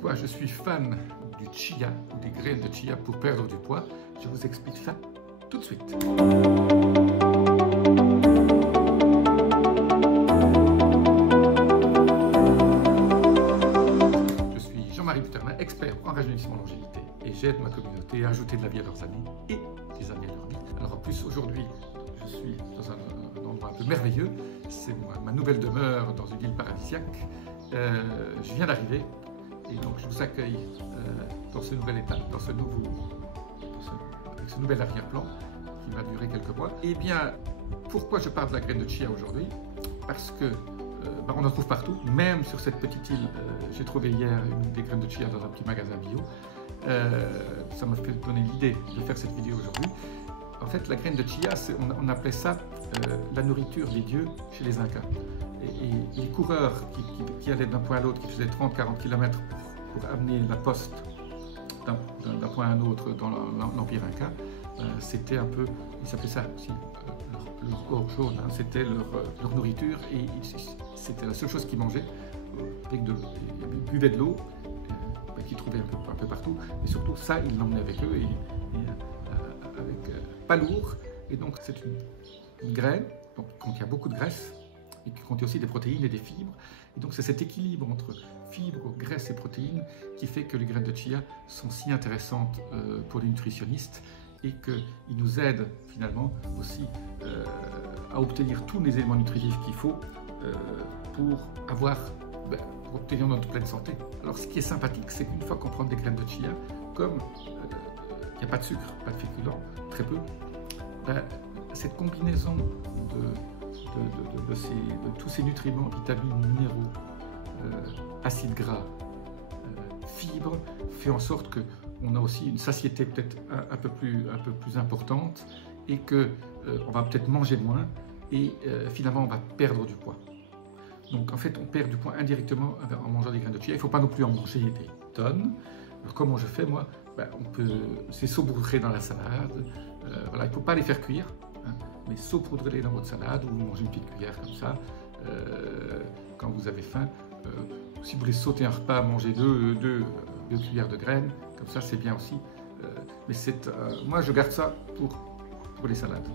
pourquoi je suis fan du chia ou des graines de chia pour perdre du poids. Je vous explique ça tout de suite. Je suis Jean-Marie Butermin, expert en rajeunissement et longévité, et j'aide ma communauté à ajouter de la vie à leurs amis et des amis à leur vie. Alors en plus aujourd'hui, je suis dans un endroit un peu merveilleux, c'est ma nouvelle demeure dans une île paradisiaque. Je viens d'arriver et donc je vous accueille dans ce nouvel état, avec ce nouvel arrière-plan qui va durer quelques mois. Et bien, pourquoi je parle de la graine de chia aujourd'hui? Parce que on en trouve partout, même sur cette petite île. J'ai trouvé hier des graines de chia dans un petit magasin bio. Ça m'a fait donner l'idée de faire cette vidéo aujourd'hui. En fait, la graine de chia, on appelait ça la nourriture des dieux chez les Incas. Et les coureurs qui allaient d'un point à l'autre, qui faisaient 30-40 km pour amener la poste d'un point à un autre dans l'Empire Inca, c'était un peu, ils s'appelaient ça aussi leur corps jaune, hein, c'était leur nourriture, et c'était la seule chose qu'ils mangeaient, avec de l'eau. Ils buvaient de l'eau, qu'ils trouvaient un peu partout, et surtout ça, ils l'emmenaient avec eux, pas lourd, et donc c'est une graine donc, qui contient beaucoup de graisse, et qui contient aussi des protéines et des fibres. Et donc c'est cet équilibre entre fibres, graisses et protéines qui fait que les graines de chia sont si intéressantes pour les nutritionnistes et qu'ils nous aident finalement aussi à obtenir tous les éléments nutritifs qu'il faut pour obtenir notre pleine santé. Alors ce qui est sympathique, c'est qu'une fois qu'on prend des graines de chia, comme il n'y a pas de sucre, pas de féculents, très peu, cette combinaison de tous ces nutriments, vitamines, minéraux, acides gras, fibres, fait en sorte qu'on a aussi une satiété peut-être un peu plus importante et qu'on va peut-être manger moins et finalement on va perdre du poids. Donc en fait on perd du poids indirectement en mangeant des graines de chia. Il ne faut pas non plus en manger des tonnes. Alors, comment je fais moi? C'est saupoudrer dans la salade. Voilà, il ne faut pas les faire cuire. Mais saupoudrez-les dans votre salade, ou vous mangez une petite cuillère comme ça, quand vous avez faim. Si vous voulez sauter un repas, mangez deux cuillères de graines, comme ça c'est bien aussi. Mais moi je garde ça pour les salades.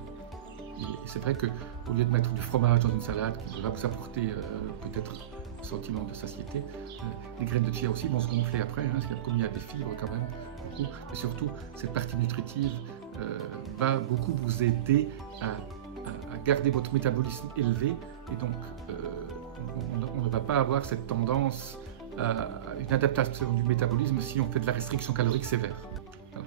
Et c'est vrai qu'au lieu de mettre du fromage dans une salade qui va vous apporter peut-être un sentiment de satiété, les graines de chia aussi vont se gonfler après, hein, comme il y a des fibres quand même, beaucoup. Et surtout, cette partie nutritive va beaucoup vous aider à garder votre métabolisme élevé, et donc on ne va pas avoir cette tendance à une adaptation du métabolisme si on fait de la restriction calorique sévère. Voilà.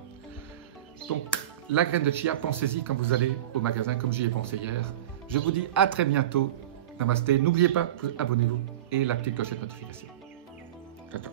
Donc la graine de chia, pensez-y quand vous allez au magasin comme j'y ai pensé hier. Je vous dis à très bientôt. Namasté. N'oubliez pas, abonnez-vous et la petite clochette notification. Ciao, ciao.